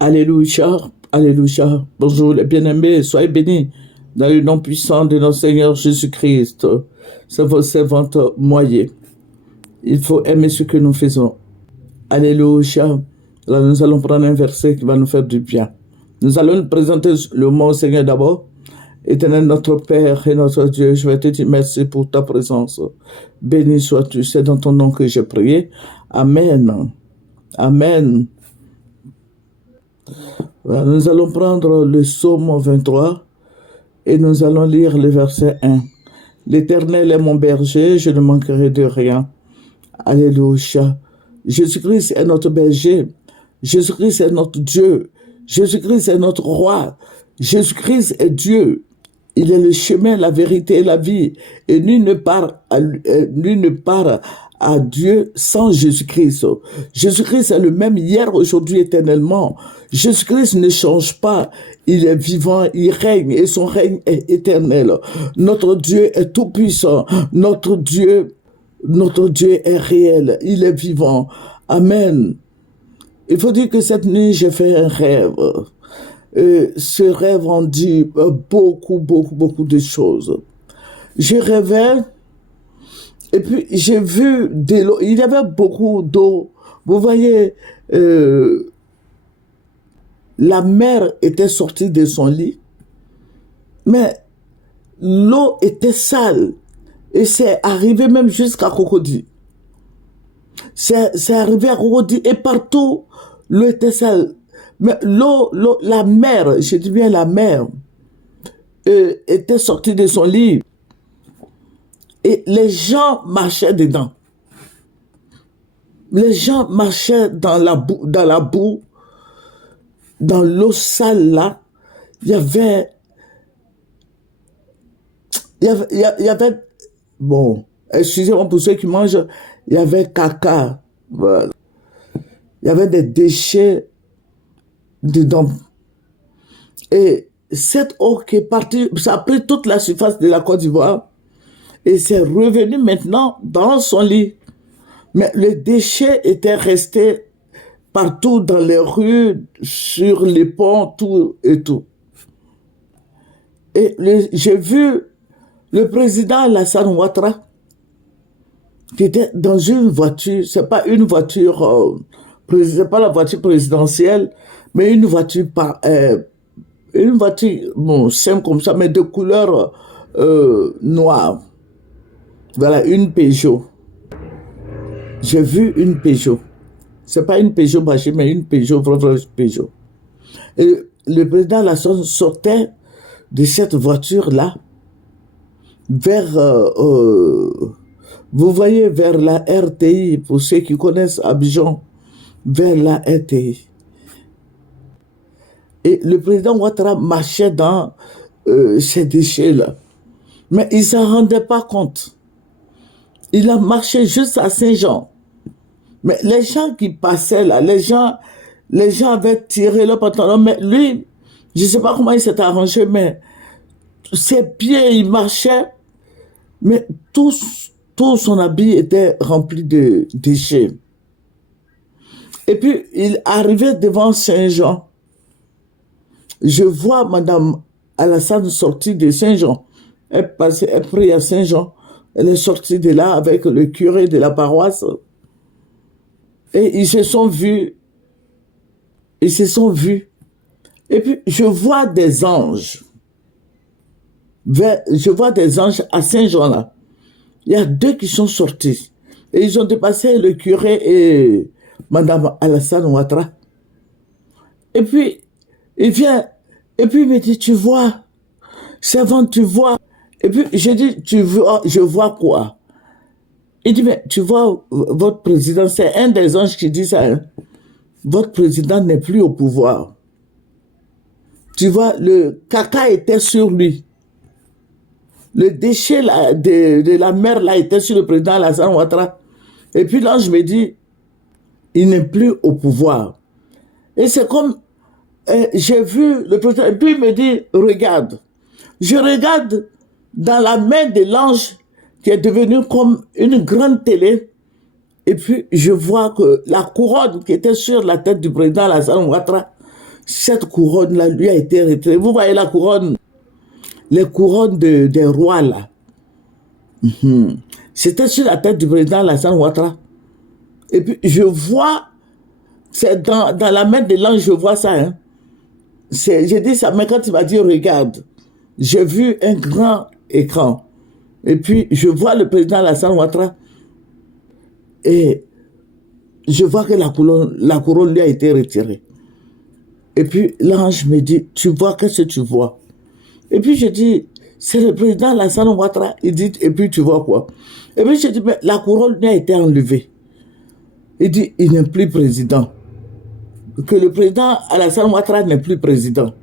Alléluia, Alléluia. Bonjour les bien-aimés, soyez bénis dans le nom puissant de notre Seigneur Jésus-Christ. C'est vos servantes moyées. Il faut aimer ce que nous faisons. Alléluia. Là, nous allons prendre un verset qui va nous faire du bien. Nous allons nous présenter le mot au Seigneur d'abord. Éternel notre Père et notre Dieu, je vais te dire merci pour ta présence. Béni sois-tu, c'est dans ton nom que j'ai prié. Amen. Amen. Voilà, nous allons prendre le psaume 23 et nous allons lire le verset 1. L'Éternel est mon berger, je ne manquerai de rien. Alléluia. Jésus-Christ est notre berger. Jésus-Christ est notre Dieu. Jésus-Christ est notre roi. Jésus-Christ est Dieu. Il est le chemin, la vérité et la vie. Et nul ne part à Dieu sans Jésus-Christ. Jésus-Christ est le même hier, aujourd'hui, éternellement. Jésus-Christ ne change pas. Il est vivant, il règne et son règne est éternel. Notre Dieu est tout puissant. Notre Dieu est réel. Il est vivant. Amen. Il faut dire que cette nuit, j'ai fait un rêve. Ce rêve en dit beaucoup de choses. Je rêvais et puis j'ai vu de l'eau. Il y avait beaucoup d'eau. Vous voyez, la mer était sortie de son lit, mais l'eau était sale et c'est arrivé même jusqu'à Cocody. C'est arrivé à Cocody et partout l'eau était sale. Mais la mer, je dis bien la mer, était sortie de son lit et les gens marchaient dedans. Les gens marchaient dans la boue, dans l'eau sale là. Il y avait, bon, excusez-moi pour ceux qui mangent, il y avait caca, voilà. Il y avait des déchets dedans. Et cette eau qui est partie, ça a pris toute la surface de la Côte d'Ivoire et c'est revenu maintenant dans son lit. Mais les déchets étaient restés partout dans les rues, sur les ponts, tout et tout. Et j'ai vu le président Alassane Ouattara qui était dans une voiture, c'est pas une voiture, c'est pas la voiture présidentielle, mais une voiture bon, simple comme ça, mais de couleur noire. Voilà, une Peugeot. J'ai vu une Peugeot. C'est pas une Peugeot machine, mais une Peugeot, vraie Peugeot. Et le président Lassonde sortait de cette voiture-là vers, vous voyez, vers la RTI, pour ceux qui connaissent Abidjan, vers la RTI. Et le président Ouattara marchait dans ces déchets-là. Mais il ne s'en rendait pas compte. Il a marché juste à Saint-Jean. Mais les gens qui passaient là, les gens avaient tiré le pantalon. Mais lui, je ne sais pas comment il s'est arrangé, mais ses pieds, il marchait. Mais tout son habit était rempli de déchets. Et puis, il arrivait devant Saint-Jean. Je vois Madame Alassane sortir de Saint-Jean. Elle prie à Saint-Jean. Elle est sortie de là avec le curé de la paroisse. Et ils se sont vus. Et puis, je vois des anges. Je vois des anges à Saint-Jean là. Il y a 2 qui sont sortis. Et ils ont dépassé le curé et Madame Alassane Ouattara. Et puis, il vient, et puis il me dit, tu vois, servante, tu vois. Et puis, je dis, je vois quoi? Il dit, mais tu vois, votre président, c'est un des anges qui dit ça, hein? Votre président n'est plus au pouvoir. Tu vois, le caca était sur lui. Le déchet là, de la mer là était sur le président Alassane Ouattara. Et puis l'ange me dit, il n'est plus au pouvoir. Et c'est comme, j'ai vu le président, et puis il me dit, regarde. Je regarde dans la main de l'ange qui est devenue comme une grande télé. Et puis, je vois que la couronne qui était sur la tête du président Alassane Ouattara cette couronne-là lui a été retirée. Vous voyez la couronne, les couronnes des rois là. C'était sur la tête du président Alassane Ouattara. Et puis je vois, c'est dans la main de l'ange, je vois ça. Hein. J'ai dit ça, mais quand il m'a dit regarde, j'ai vu un grand écran. Et puis je vois le président Alassane Ouattara. Et je vois que la couronne lui a été retirée. Et puis l'ange me dit, tu vois, qu'est-ce que tu vois? Et puis je dis, c'est le président Alassane Ouattara. Il dit, et puis tu vois quoi? Et puis je dis, mais la couronne lui a été enlevée. Il dit, il n'est plus président. Que le président Alassane Ouattara n'est plus président.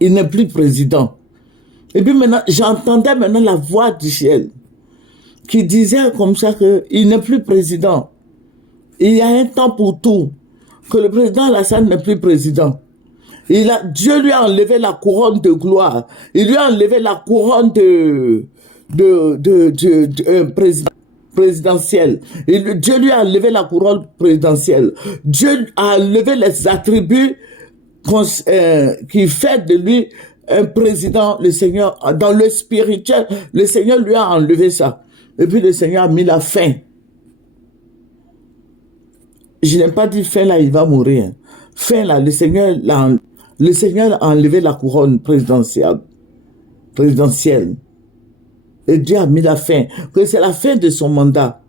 Il n'est plus président. Et puis maintenant, j'entendais maintenant la voix du ciel qui disait comme ça qu'il n'est plus président. Il y a un temps pour tout. Que le président Alassane n'est plus président. Dieu lui a enlevé la couronne de gloire. Il lui a enlevé la couronne présidentielle. Dieu lui a enlevé la couronne présidentielle. Dieu a enlevé les attributs qui fait de lui un président. Le Seigneur, dans le spirituel, le Seigneur lui a enlevé ça. Et puis le Seigneur a mis la fin. Je n'ai pas dit fin là, il va mourir. Fin là, le Seigneur a enlevé la couronne présidentielle. Et Dieu a mis la fin. Que c'est la fin de son mandat.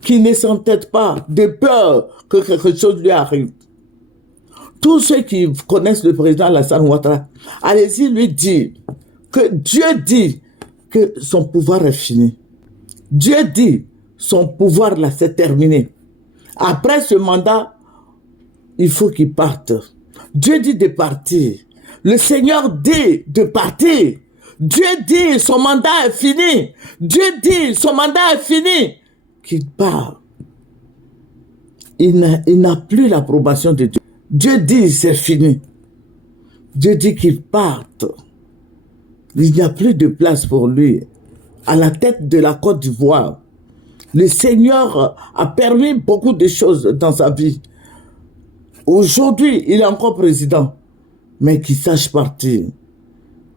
Qu'il ne s'entête pas de peur que quelque chose lui arrive. Tous ceux qui connaissent le président Alassane Ouattara, allez-y lui dire que Dieu dit que son pouvoir est fini. Dieu dit son pouvoir là, c'est terminé. Après ce mandat, il faut qu'il parte. Dieu dit de partir. Le Seigneur dit de partir. Dieu dit son mandat est fini. Dieu dit son mandat est fini. Qu'il part. Il n'a plus l'approbation de Dieu. Dieu dit c'est fini. Dieu dit qu'il parte. Il n'y a plus de place pour lui. À la tête de la Côte d'Ivoire. Le Seigneur a permis beaucoup de choses dans sa vie. Aujourd'hui, il est encore président. Mais qu'il sache partir.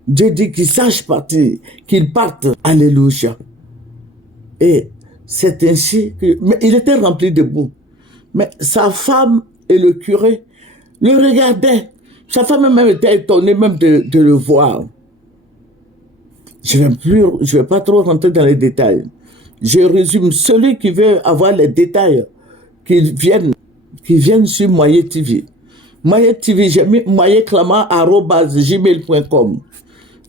Dieu dit qu'il sache partir. Qu'il parte. Alléluia. Et c'est ainsi que... Mais il était rempli de boue. Mais sa femme et le curé le regardaient. Sa femme même était étonnée même de le voir. Je vais pas trop rentrer dans les détails. Je résume, celui qui veut avoir les détails, qui viennent sur Moyer TV. Moyer TV, j'ai mis moyerclamant@gmail.com.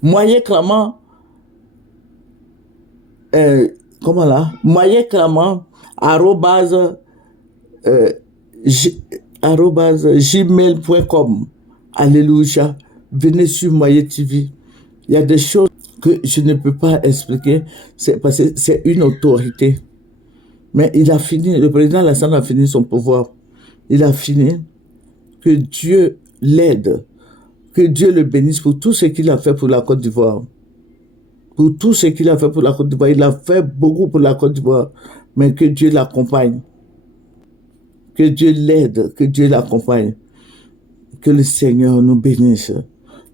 Moyerclamant, comment là? moyerclamant@gmail.com. Alléluia. Venez sur Moyer TV. Il y a des choses que je ne peux pas expliquer, c'est parce que c'est une autorité. Mais il a fini, le président Alassane a fini son pouvoir. Il a fini. Que Dieu l'aide. Que Dieu le bénisse pour tout ce qu'il a fait pour la Côte d'Ivoire. Pour tout ce qu'il a fait pour la Côte d'Ivoire. Il a fait beaucoup pour la Côte d'Ivoire. Mais que Dieu l'accompagne. Que Dieu l'aide. Que Dieu l'accompagne. Que le Seigneur nous bénisse.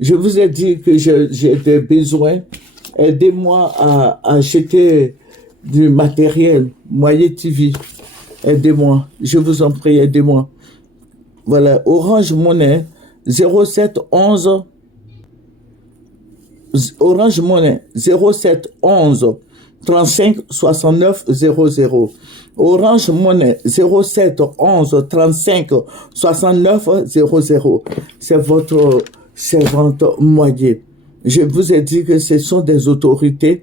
Je vous ai dit que j'ai des besoins. Aidez-moi à acheter du matériel. Moyer TV. Aidez-moi. Je vous en prie, aidez-moi. Voilà. Orange Money 07 11. Orange Money 07 11 35 69 00. Orange Money 07 11 35 69 00. C'est votre servante Moyer. Je vous ai dit que ce sont des autorités.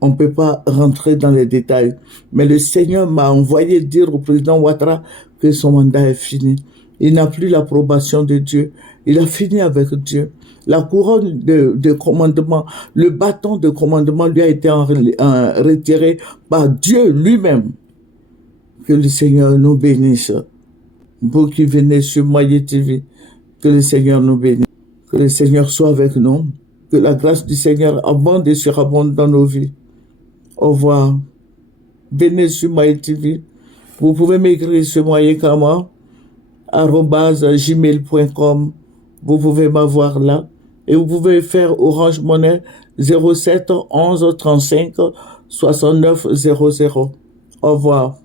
On ne peut pas rentrer dans les détails. Mais le Seigneur m'a envoyé dire au président Ouattara que son mandat est fini. Il n'a plus l'approbation de Dieu. Il a fini avec Dieu. La couronne de commandement, le bâton de commandement lui a été retiré par Dieu lui-même. Que le Seigneur nous bénisse. Vous qui venez sur Moyer TV, que le Seigneur nous bénisse. Que le Seigneur soit avec nous. Que la grâce du Seigneur abonde et surabonde dans nos vies. Au revoir. Venez sur Moyer TV. Vous pouvez m'écrire sur moyerclamant gmail.com. Vous pouvez m'avoir là. Et vous pouvez faire Orange Monnaie 07 11 35 69 00. Au revoir.